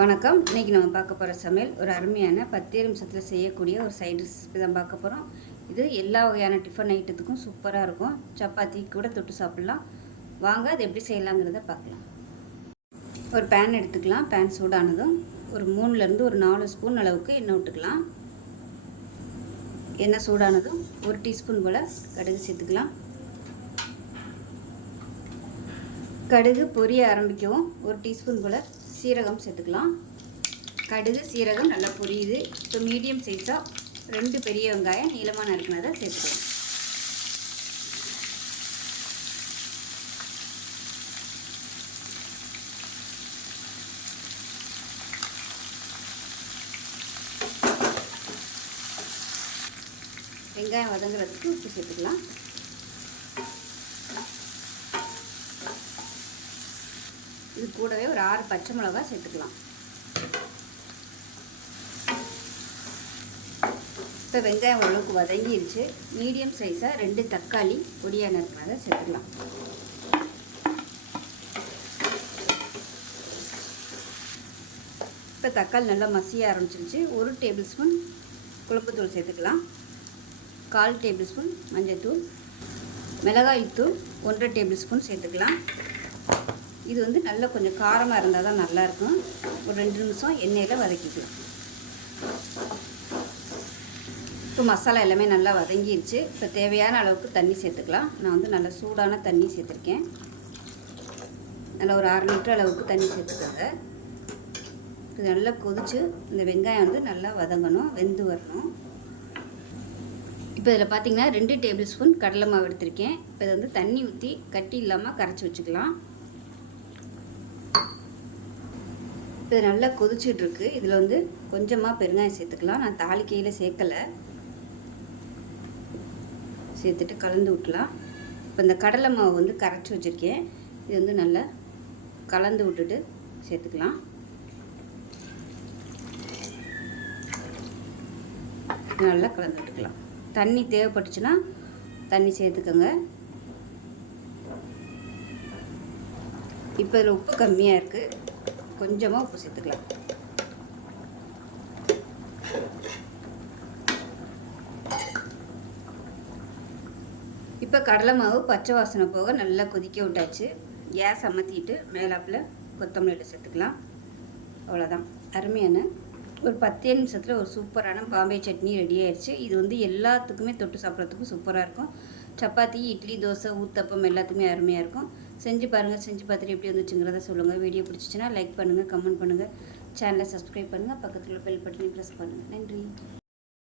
வணக்கம். இன்றைக்கி நம்ம பார்க்க போகிற சமையல் ஒரு அருமையான 10 நிமிஷத்தில் செய்யக்கூடிய ஒரு சைடு ரெசிபி தான் பார்க்க போகிறோம். இது எல்லா வகையான டிஃபன் ஐட்டத்துக்கும் சூப்பராக இருக்கும். சப்பாத்தி கூட தொட்டு சாப்பிட்லாம். வாங்க அது எப்படி செய்யலாங்கிறத பார்க்கலாம். ஒரு பேன் எடுத்துக்கலாம். பேன் சூடானதும் ஒரு 3லேருந்து ஒரு 4 ஸ்பூன் அளவுக்கு எண்ணெய் விட்டுக்கலாம். எண்ணெய் சூடானதும் 1 டீஸ்பூன் போல் கடுகு சேர்த்துக்கலாம். கடுகு பொரிய ஆரம்பிக்கவும் 1 டீஸ்பூன் போல் சீரகம் சேர்த்துக்கலாம். கடுகு சீரகம் நல்லா பொரியுது. இப்போ மீடியம் சைஸாக 2 பெரிய வெங்காயம் நீளமாக நறுக்கினதை சேர்த்துக்கலாம். வெங்காயம் வதங்குறதுக்கு உப்பு சேர்த்துக்கலாம். இது கூடவே ஒரு 6 பச்சை மிளகாய் சேர்த்துக்கலாம். இப்போ வெங்காயம் ஓரளவுக்கு வதங்கிடுச்சு. மீடியம் சைஸாக 2 தக்காளி பொடியாக நறுக்கிறத சேர்த்துக்கலாம். இப்போ தக்காளி நல்லா மசிய ஆரம்பிச்சிருச்சு. 1 டேபிள் ஸ்பூன் குழம்புத்தூள் சேர்த்துக்கலாம். 1/4 டேபிள் ஸ்பூன் மஞ்சள்தூள், மிளகாய் தூள் 1 டேபிள் ஸ்பூன் சேர்த்துக்கலாம். இது வந்து நல்லா கொஞ்சம் காரமாக இருந்தால் தான் நல்லாயிருக்கும். ஒரு 2 நிமிஷம் எண்ணெயில் வதக்கிக்கலாம். இப்போ மசாலா எல்லாமே நல்லா வதங்கிடுச்சு. இப்போ தேவையான அளவுக்கு தண்ணி சேர்த்துக்கலாம். நான் வந்து நல்லா சூடான தண்ணி சேர்த்துருக்கேன். நல்லா ஒரு 1/2 லிட்டர் அளவுக்கு தண்ணி சேர்த்துக்கோங்க. இது நல்லா கொதித்து இந்த வெங்காயம் வந்து நல்லா வதங்கணும், வெந்து வரணும். இப்போ இதில் பார்த்திங்கன்னா 2 டேபிள் ஸ்பூன் கடலை மாவு எடுத்திருக்கேன். இப்போ இதை வந்து தண்ணி ஊற்றி கட்டி இல்லாமல் கரைச்சி வச்சுக்கலாம். இப்போ இது நல்லா கொதிச்சிட்ருக்கு. இதில் வந்து கொஞ்சமாக பெருங்காயம் சேர்த்துக்கலாம். நான் தாளிக்கையில் சேர்க்கலை. சேர்த்துட்டு கலந்து விட்டுலாம். இப்போ இந்த கடலை மாவு வந்து கரைச்சி வச்சுருக்கேன். இது வந்து நல்லா கலந்து விட்டுட்டு சேர்த்துக்கலாம். நல்லா கலந்து விட்டுக்கலாம். தண்ணி தேவைப்பட்டுச்சுன்னா தண்ணி சேர்த்துக்கோங்க. இப்போ இதில் உப்பு கம்மியாக இருக்குது. கொஞ்சமாக உப்பு சேர்த்துக்கலாம். இப்போ கடலை மாவு பச்சை வாசனை போக நல்லா கொதிக்க விட்டாச்சு. கேஸ் அமர்த்திட்டு மேலாப்பில் கொத்தமல்லியில் சேர்த்துக்கலாம். அவ்வளோதான். அருமையான ஒரு 10 நிமிஷத்தில் ஒரு சூப்பரான பாம்பே சட்னி ரெடி ஆயிடுச்சு. இது வந்து எல்லாத்துக்குமே தொட்டு சாப்பிட்றதுக்கும் சூப்பராக இருக்கும். சப்பாத்தி, இட்லி, தோசை, ஊத்தப்பம் எல்லாத்துக்குமே அருமையாக இருக்கும். செஞ்சு பாருங்கள். செஞ்சு பார்த்துட்டு எப்படி வந்துச்சுங்கிறத சொல்லுங்கள். வீடியோ பிடிச்சிச்சின்னா லைக் பண்ணுங்கள், கமெண்ட் பண்ணுங்கள், சேனலை சப்ஸ்கிரைப் பண்ணுங்கள், பக்கத்தில் பெல் பட்டனையும் ப்ரெஸ் பண்ணுங்கள். நன்றி.